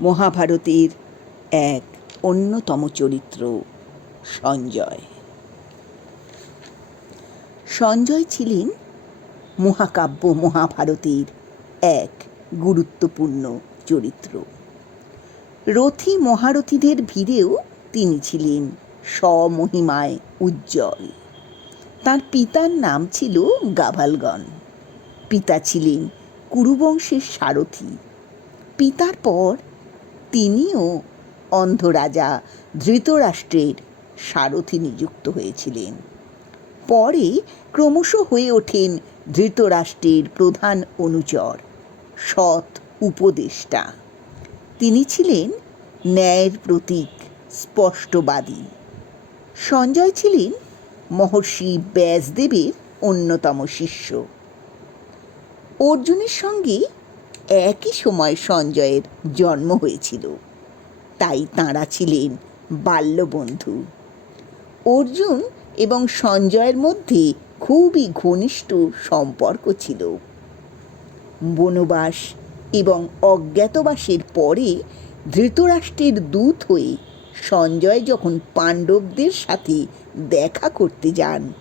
মহাভারতের এক অন্যতম চরিত্র সঞ্জয়। সঞ্জয় ছিলেন মহাকাব্য মহাভারতের এক গুরুত্বপূর্ণ চরিত্র। রথী মহারথীদের ভিড়েও তিনি ছিলেন স্বমহিমায় উজ্জ্বল। তাঁর পিতার নাম ছিল গাভালগণ। পিতা ছিলেন কুরুবংশের সারথী। পিতার পর তিনিও অন্ধ রাজা ধৃতরাষ্ট্রের সারথি নিযুক্ত হয়েছিলেন। পরে ক্রমশ হয়ে ওঠেন ধৃতরাষ্ট্রের প্রধান অনুচর, সৎ উপদেষ্টা। তিনি ছিলেন ন্যায়ের প্রতীক, স্পষ্টবাদী। সঞ্জয় ছিলেন মহর্ষি ব্যাসদেবের অন্যতম শিষ্য। অর্জুনের সঙ্গে একই সময় সঞ্জয়ের জন্ম হয়েছিল, তাই তাঁরা ছিলেন বাল্যবন্ধু। অর্জুন এবং সঞ্জয়ের মধ্যে খুবই ঘনিষ্ঠ সম্পর্ক ছিল। বনবাস এবং অজ্ঞাতবাসের পরে ধৃতরাষ্ট্রের দূত হয়ে সঞ্জয় যখন পাণ্ডবদের সাথে দেখা করতে যান,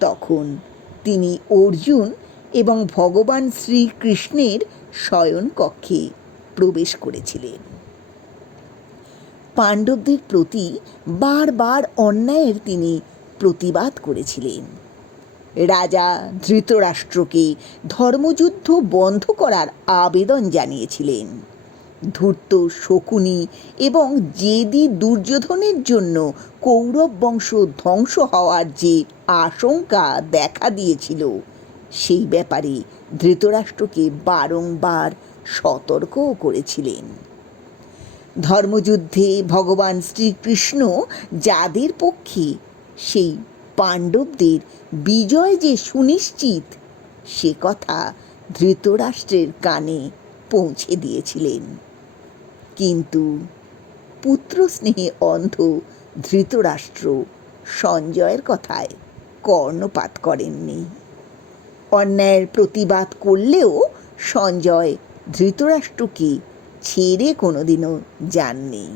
তখন তিনি অর্জুন এবং ভগবান শ্রীকৃষ্ণের শয়নকক্ষে প্রবেশ করেছিলেন। পাণ্ডবদের প্রতি বারবার অন্যায়ের তিনি প্রতিবাদ করেছিলেন। রাজা ধৃতরাষ্ট্রকে ধর্মযুদ্ধ বন্ধ করার আবেদন জানিয়েছিলেন। ধূর্ত, শকুনি এবং জেদি দুর্যোধনের জন্য কৌরব বংশ ধ্বংস হওয়ার যে আশঙ্কা দেখা দিয়েছিল, সেই ব্যাপারে ধৃতরাষ্ট্রকে বারংবার সতর্কও করেছিলেন। ধর্মযুদ্ধে ভগবান শ্রীকৃষ্ণ যাদের পক্ষে, সেই পাণ্ডবদের বিজয় যে সুনিশ্চিত, সে কথা ধৃতরাষ্ট্রের কানে পৌঁছে দিয়েছিলেন। কিন্তু পুত্রস্নেহে অন্ধ ধৃতরাষ্ট্র সঞ্জয়ের কথায় কর্ণপাত করেননি। অন্যায়ের প্রতিবাদ করলেও সঞ্জয় ধৃতরাষ্ট্রকে ছেড়ে কোনোদিনও যাননি।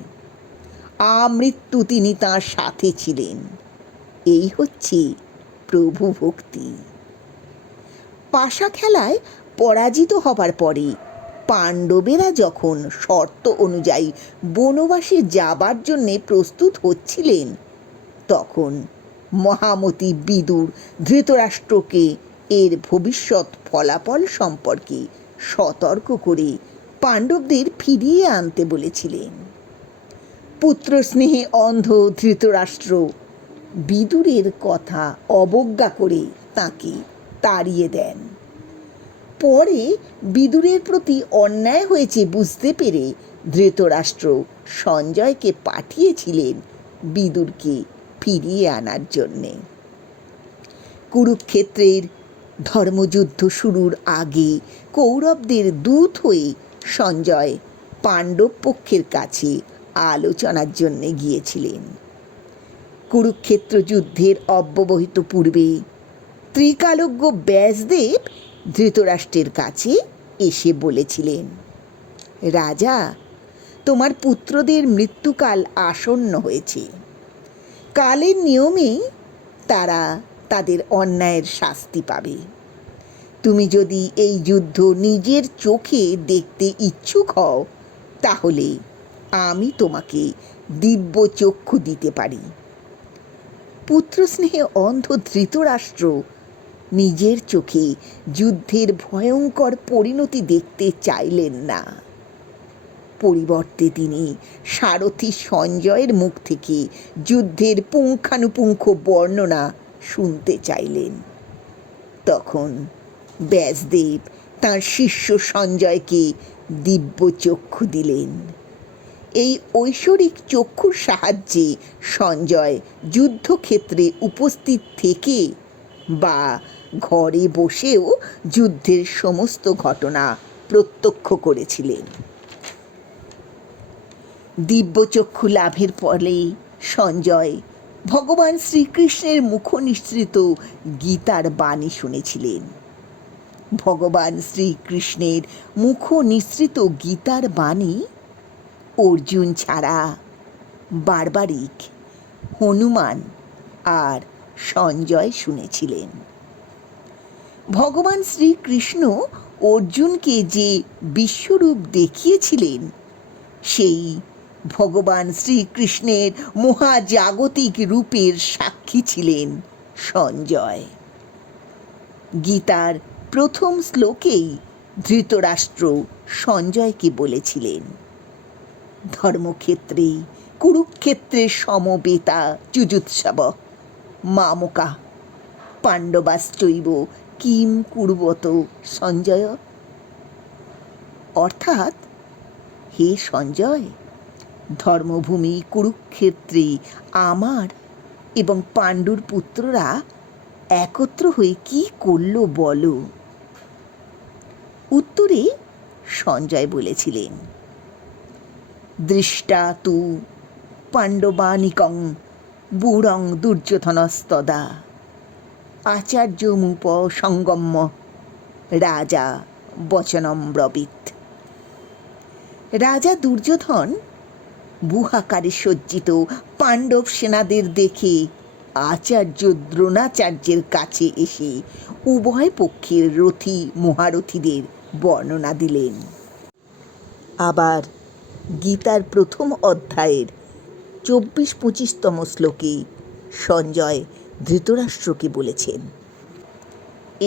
আমৃত্যু তিনি তাঁর সাথে ছিলেন। এই হচ্ছে প্রভু ভক্তি। পাশা খেলায় পরাজিত হবার পরে পাণ্ডবেরা যখন শর্ত অনুযায়ী বনবাসে যাবার জন্যে প্রস্তুত হচ্ছিলেন, তখন মহামতি বিদুর ধৃতরাষ্ট্রকে এর ভবিষ্যৎ ফলাফল সম্পর্কে সতর্ক করে পাণ্ডবদের ফিরিয়ে আনতে বলেছিলেন। পুত্রস্নেহে অন্ধ ধৃতরাষ্ট্র বিদুরের কথা অবজ্ঞা করে তাকে তাড়িয়ে দেন। পরে বিদুরের প্রতি অন্যায় হয়েছে বুঝতে পেরে ধৃতরাষ্ট্র সঞ্জয়কে পাঠিয়েছিলেন বিদুরকে ফিরিয়ে আনার জন্যে। কুরুক্ষেত্রের ধর্মযুদ্ধ শুরুর আগে কৌরবদের দূত হয়ে সঞ্জয় পাণ্ডব পক্ষের কাছে আলোচনার জন্যে গিয়েছিলেন। কুরুক্ষেত্র যুদ্ধের অব্যবহিত পূর্বে ত্রিকালজ্ঞ ব্যাসদেব ধৃতরাষ্ট্রের কাছে এসে বলেছিলেন, রাজা, তোমার পুত্রদের মৃত্যুকাল আসন্ন হয়েছে। কালের নিয়মেই তারা তাদের অন্যায়ের শাস্তি পাবে। তুমি যদি এই যুদ্ধ নিজের চোখে দেখতে ইচ্ছুক হও, তাহলে আমি তোমাকে দিব্য চক্ষু দিতে পারি। পুত্রস্নেহে অন্ধ ধৃতরাষ্ট্র নিজের চোখে যুদ্ধের ভয়ঙ্কর পরিণতি দেখতে চাইলেন না। পরিবর্তে তিনি সারথি সঞ্জয়ের মুখ থেকে যুদ্ধের পুঙ্খানুপুঙ্খ বর্ণনা শুনতে চাইলেন। তখন ব্যাসদেব তাঁর শিষ্য সঞ্জয়কে দিব্য চক্ষু দিলেন। এই ঐশ্বরিক চক্ষুর সাহায্যে সঞ্জয় যুদ্ধক্ষেত্রে উপস্থিত থেকে বা ঘরে বসেও যুদ্ধের সমস্ত ঘটনা প্রত্যক্ষ করেছিলেন। দিব্যচক্ষু লাভের ফলে সঞ্জয় ভগবান শ্রীকৃষ্ণের মুখ নিঃসৃত গীতার বাণী শুনেছিলেন। ভগবান শ্রীকৃষ্ণের মুখ নিঃসৃত গীতার বাণী অর্জুন ছাড়া বারবারিক হনুমান আর সঞ্জয় শুনেছিলেন। ভগবান শ্রীকৃষ্ণ অর্জুনকে যে বিশ্বরূপ দেখিয়েছিলেন, সেই ভগবান শ্রীকৃষ্ণের মহাজাগতিক রূপের সাক্ষী ছিলেন সঞ্জয়। গীতার প্রথম শ্লোকেই ধৃতরাষ্ট্র সঞ্জয়কে বলেছিলেন, ধর্মক্ষেত্রে কুরুক্ষেত্রের সমবেতা যুযুৎসব মামকা পাণ্ডবাশ্চৈব কিম কুর্বত সঞ্জয়। অর্থাৎ, হে সঞ্জয়, ধর্মভূমি কুরুক্ষেত্রে আমার এবং পাণ্ডুর পুত্ররা একত্র হয়ে কি করল বলো। উত্তরে সঞ্জয় বলেছিলেন, দৃষ্টা তু পাণ্ডবানিকং বুড়ং দুর্যোধনস্তদা আচার্যমুপ সঙ্গম্য রাজা বচনম ব্রবীত। রাজা দুর্যোধন বুহাকারে সজ্জিত পাণ্ডব সেনাদের দেখে আচার্য দ্রোণাচার্যের কাছে এসে উভয় পক্ষের রথী মহারথীদের বর্ণনা দিলেন। আবার গীতার প্রথম অধ্যায়ের 24-25তম শ্লোকে সঞ্জয় ধৃতরাষ্ট্রকে বলেছেন,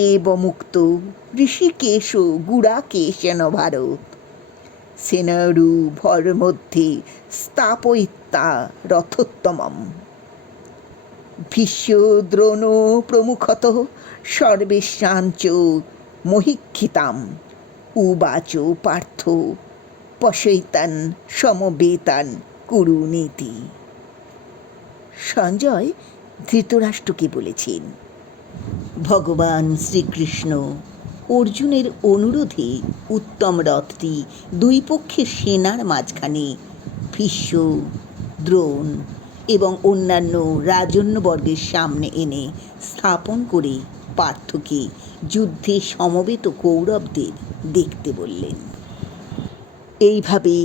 এবমুক্ত ঋষিকেশ গুড়াকেশেন ভারত সেনারু ভর মধ্যে স্থাপয়িতা রথোত্তমম ভীষ্ম দ্রোণ প্রমুখত সর্বেশাঞ্চ মহিক্ষিতাম উবাচ পার্থ পশয়িতান সমবেতান কুরুনীতি। সঞ্জয় ধৃতরাষ্ট্রকে বলেছেন, ভগবান শ্রীকৃষ্ণ অর্জুনের অনুরোধে উত্তম রথটি দুই পক্ষের সেনার মাঝখানে ভীষ্ম, দ্রোণ এবং অন্যান্য রাজন্যবর্গের সামনে এনে স্থাপন করে পার্থকে যুদ্ধে সমবেত কৌরবদের দেখতে বললেন। এইভাবে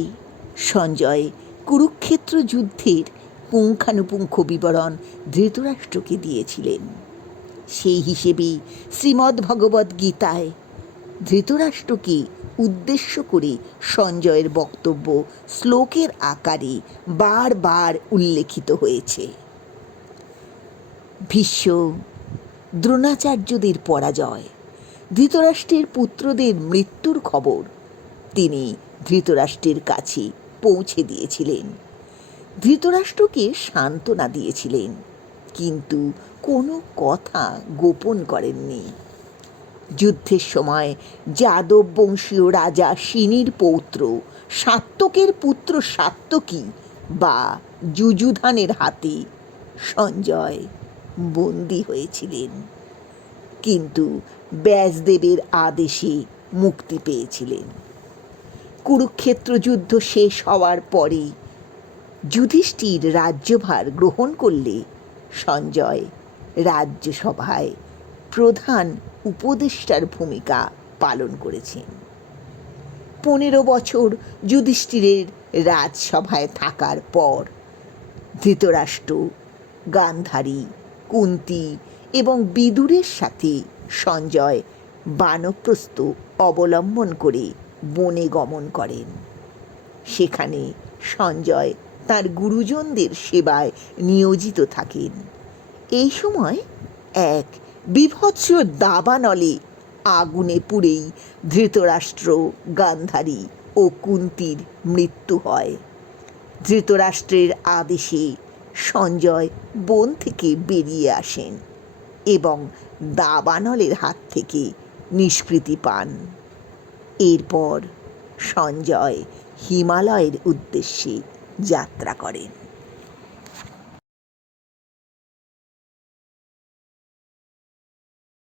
সঞ্জয় কুরুক্ষেত্র যুদ্ধের পুঙ্খানুপুঙ্খ বিবরণ ধৃতরাষ্ট্রকে দিয়েছিলেন। সেই হিসেবে শ্রীমদ্ ভগবদ্ গীতায় ধৃতরাষ্ট্রকে উদ্দেশ্য করে সঞ্জয়ের বক্তব্য শ্লোকের আকারে বারবার উল্লেখিত হয়েছে। ভীষ্ম, দ্রোণাচার্যদের পরাজয়, ধৃতরাষ্ট্রের পুত্রদের মৃত্যুর খবর তিনি ধৃতরাষ্ট্রের কাছে পৌঁছে দিয়েছিলেন। ধৃতরাষ্ট্রকে সান্ত্বনা দিয়েছিলেন, কিন্তু কোনো কথা গোপন করেননি। যুদ্ধের সময় যাদব বংশীয় রাজা শিনির পৌত্র সাত্যকের পুত্র সাত্যকী বা যুযুধানের হাতে সঞ্জয় বন্দী হয়েছিলেন, কিন্তু ব্যাসদেবের আদেশে মুক্তি পেয়েছিলেন। কুরুক্ষেত্র যুদ্ধ শেষ হওয়ার পরে যুধিষ্ঠির রাজ্যভার গ্রহণ করলে সঞ্জয় রাজ্যসভায় প্রধান উপদেষ্টার ভূমিকা পালন করেছেন। 15 বছর যুধিষ্ঠিরের রাজসভায় থাকার পর ধৃতরাষ্ট্র, গান্ধারী, কুন্তী এবং বিদুরের সাথে সঞ্জয় বানপ্রস্থ অবলম্বন করে বনে গমন করেন। সেখানে সঞ্জয় তার গুরুজনদের সেবায় নিয়োজিত থাকেন। এই সময় এক বীভৎস দাবানলে আগুনে পুড়েই ধৃতরাষ্ট্র, গান্ধারী ও কুন্তীর মৃত্যু হয়। ধৃতরাষ্ট্রের আদেশে সঞ্জয় বন থেকে বেরিয়ে আসেন এবং দাবানলের হাত থেকে নিষ্কৃতি পান। এরপর সঞ্জয় হিমালয়ের উদ্দেশ্যে যাত্রা করেন।